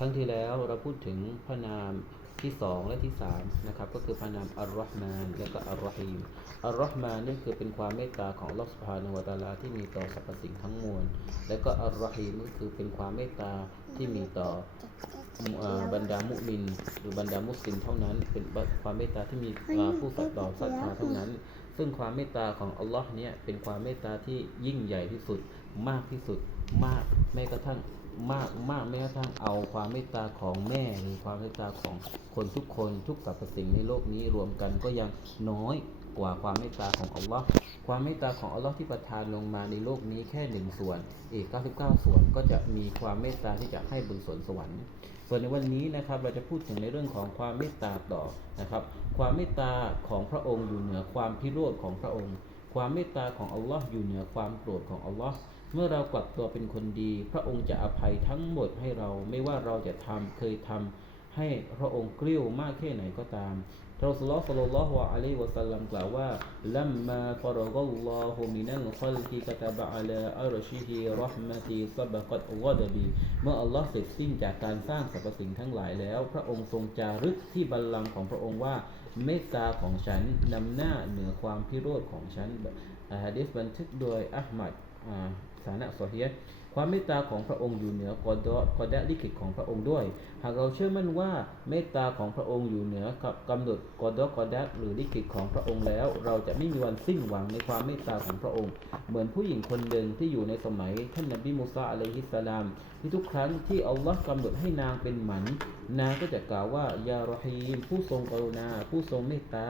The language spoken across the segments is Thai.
ครั้งที่แล้วเราพูดถึงพระนามที่สองและที่สามนะครับก็คือพระนามอัลลอฮ์มานและก็อัลลอฮีมอัลลอฮ์มานนี่คือเป็นความเมตตาของอัลลอฮ์สุภาณวตาลาที่มีต่อสรรพสิ่งทั้งมวล และก็อัลลอฮีมก็คือเป็นความเมตตาที่มีต่ออ่าบรรดามุมิน หรือบรรดามุสลิมเท่านั้น เป็นความเมตตาที่มีอ่าผู้สัตย์ต่อศรัทธาเท่านั้น ซึ่งความเมตตาของอัลลอฮ์เนี่ยเป็นความเมตตาที่ยิ่งใหญ่ที่สุดมากที่สุด มากแม้กระทั่งมากมากแม้กระทั่งเอาความเมตตาของแม่หรือความเมตตาของคนทุกคนทุกสรรพสิ่งในโลกนี้รวมกันก็ยังน้อยกว่าความเมตตาของอัลลอฮ์ความเมตตาของอัลลอฮ์ที่ประทานลงมาในโลกนี้แค่หนึ่งส่วน อีก 99 ส่วนก็จะมีความเมตตาที่จะให้บนสวนสวรรค์ ส่วนในวันนี้นะครับเราจะพูดถึงในเรื่องของความเมตตาต่อนะครับ ความเมตตาของพระองค์อยู่เหนือความพิโรธของพระองค์ ความเมตตาของอัลลอฮ์อยู่เหนือความโกรธของอัลลอฮ์ เมื่อเรากลับตัวเป็นคนดี พระองค์จะอภัยทั้งหมดให้เราไม่ว่าเราจะทำเคยทำให้พระองค์กลิ้วมากแค่ไหนก็ตามรอสุลลอฮ์สัลลัลลอฮุอะลัยวะสัลลัมกล่าวว่าลัมมาฟารกัลลอฮุมินัลคัลกิกะตะบะอะลาอัรชิฮิราะห์มะตีซับกัตกอดบีเมื่ออัลลอฮ์เสร็จสิ้นจากการสร้างสรรพสิ่งทั้งหลายแล้ว พระองค์ทรงจารึกที่บัลลังก์ของพระองค์ว่าเมตตาของฉันนำหน้าเหนือความพิโรธของฉันฮะดิษบันทึกโดยอัลมัดสานะซอฮีห์ความเมตตาของพระองค์อยู่เหนือกอดอกอดะลิขิตของพระองค์ด้วย หากเราเชื่อมั่นว่าเมตตาของพระองค์อยู่เหนือกับกำหนดกอดอกอดะหรือลิขิตของพระองค์แล้ว เราจะไม่มีวันสิ้นหวังในความเมตตาของพระองค์ เหมือนผู้หญิงคนหนึ่งที่อยู่ในสมัยท่านนบีมูซาอะลัยฮิสสลาม ที่ทุกครั้งที่อัลลอฮ์กำหนดให้นางเป็นหมัน นางก็จะกล่าวว่ายารอฮีมผู้ทรงกรุณา ผู้ทรงเมตตา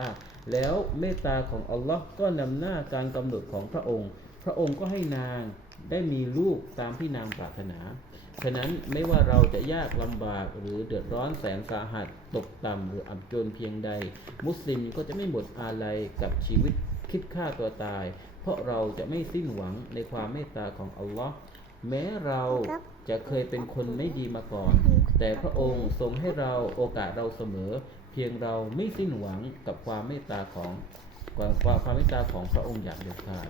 แล้วเมตตาของอัลลอฮ์ก็นำหน้าการกำหนดของพระองค์ ระองค์ก็ให้นางได้มีลูกตามที่นางปรารถนา ฉะนั้นไม่ว่าเราจะยากลำบากหรือเดือดร้อนแสนสาหัส ตกต่ำหรืออับจนเพียงใด มุสลิมก็จะไม่หมดอาลัยกับชีวิตคิดฆ่าตัวตาย เพราะเราจะไม่สิ้นหวังในความเมตตาของอัลลอฮ์แม้เราจะเคยเป็นคนไม่ดีมาก่อน แต่พระองค์ทรงให้เราโอกาสเราเสมอ เพียงเราไม่สิ้นหวังกับความเมตตาของความความเมตตาของพระองค์อย่างเด็ดขาด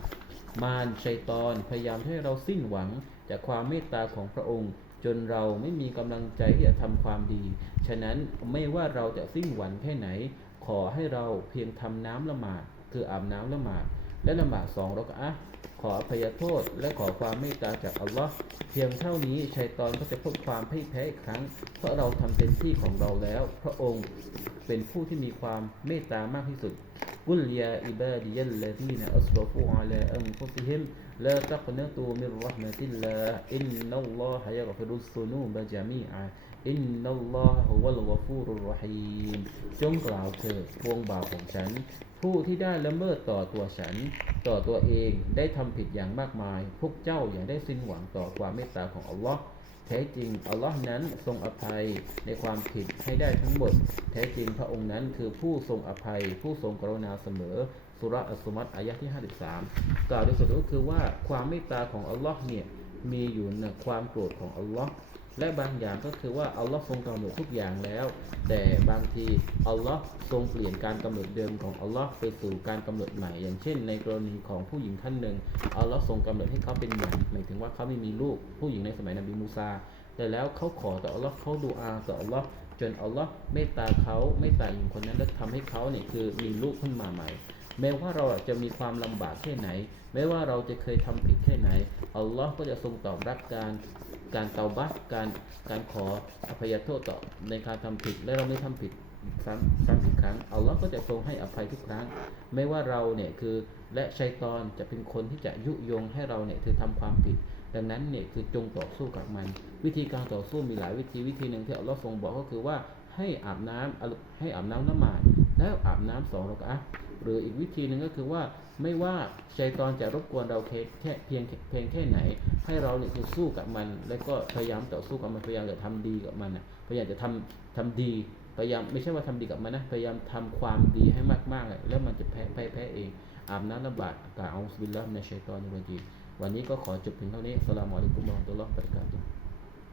มารชัยตอนพยายามให้เราสิ้นหวังจากความเมตตาของพระองค์ จนเราไม่มีกำลังใจที่จะทำความดี ฉะนั้นไม่ว่าเราจะสิ้นหวังแค่ไหน ขอให้เราเพียงทำน้ำละหมาดคืออาบน้ำละหมาดและละหมาดสองรักอะขออภัยโทษและขอความเมตตาจากอัลลอฮ์เพียงเท่านี้ชัยตอนก็จะพบความพ่ายแพ้อีกครั้ง เพราะเราทำเต็มที่ของเราแล้ว พระองค์เป็นผู้ที่มีความเมตตามากที่สุด قل يا عبادي الذين أسرفوا على أنفسهم لا تقنطوا من رحمة الله إن الله يغفر الذنوب جميعا إن الله هو الغفور الرحيم จงกล่าวเถิดพวงบ่าวของฉัน ผู้ที่ได้ละเมิดต่อตัวฉัน ต่อตัวเองได้ทำผิดอย่างมากมาย พวกเจ้าอย่าได้สิ้นหวังต่อความเมตตาของอัลลอฮ์ แท้จริงอัลลอฮ์นั้นทรงอภัยในความผิดให้ได้ทั้งหมด แท้จริงพระองค์นั้นคือผู้ทรงอภัย ผู้ทรงกรุณาเสมอสุรอัสมัตอายะที่ 53 กล่าวโดยสรุปก็คือว่าความเมตตาของอัลลอฮ์เนี่ยมีอยู่ในความโกรธของอัลลอฮ์ และบางอย่างก็คือว่าอัลลอฮ์ทรงกำหนดทุกอย่างแล้ว แต่บางทีอัลลอฮ์ทรงเปลี่ยนการกำหนดเดิมของอัลลอฮ์ไปสู่การกำหนดใหม่ อย่างเช่น ในกรณีของผู้หญิงท่านหนึ่งอัลลอฮ์ทรงกำหนดให้เขาเป็นหมันหมายถึงว่าเขาไม่มีลูก ผู้หญิงในสมัยนบีมูซาแต่แล้วเขาขอต่ออัลลอฮ์เขาดูอาต่ออัลลอฮ์จนอัลลอฮ์เมตตาเขาเมตตาหญิงคนนั้นและทำให้เขาเนี่ยคือมีลูกขึ้นมาใหม่ แม้ว่าเราจะมีความลำบากแค่ไหน แม้ว่าเราจะเคยทำผิดแค่ไหนอัลลอฮ์ก็จะทรงตอบรับการการเตาบัตการการขออภัยโทษต่อในการทำผิดและเราไม่ทำผิดซ้ำซ้ำอีกครั้งอัลลอฮ์ก็จะทรงให้อภัยทุกครั้ง ไม่ว่าเราเนี่ยคือและชัยตอนจะเป็นคนที่จะยุยงให้เราเนี่ยคือทำความผิด ดังนั้นเนี่ยคือจงต่อสู้กับมัน วิธีการต่อสู้มีหลายวิธีวิธีหนึ่งที่อัลลอฮ์ทรงบอกก็คือว่าให้อาบน้ำให้อาบน้ำละหมาด แล้วอาบน้ำสองรอกอะหรืออีกวิธีหนึ่งก็คือว่าไม่ว่าชัยตอนจะรบกวนเราแค่แค่เพียงเพียงแค่ไหน ให้เราเนี่ยคือสู้กับมัน แล้วก็พยายามต่อสู้กับมันพยายามจะทำดีกับมันนะพยายามจะทำทำดีพยายามไม่ใช่ว่าทำดีกับมันนะพยายามทำความดีให้มากๆเลยแล้วมันจะแพ้แพ้แพ้เองอาบน้ำละบาดกาอัลลอฮฺบิลลาฮ์ในชัยตอนในวันจีวันนี้ก็ขอจบเพียงเท่านี้สลามอะลัยกุมวะเราะห์ตุลลอฮ์บราะกาตุ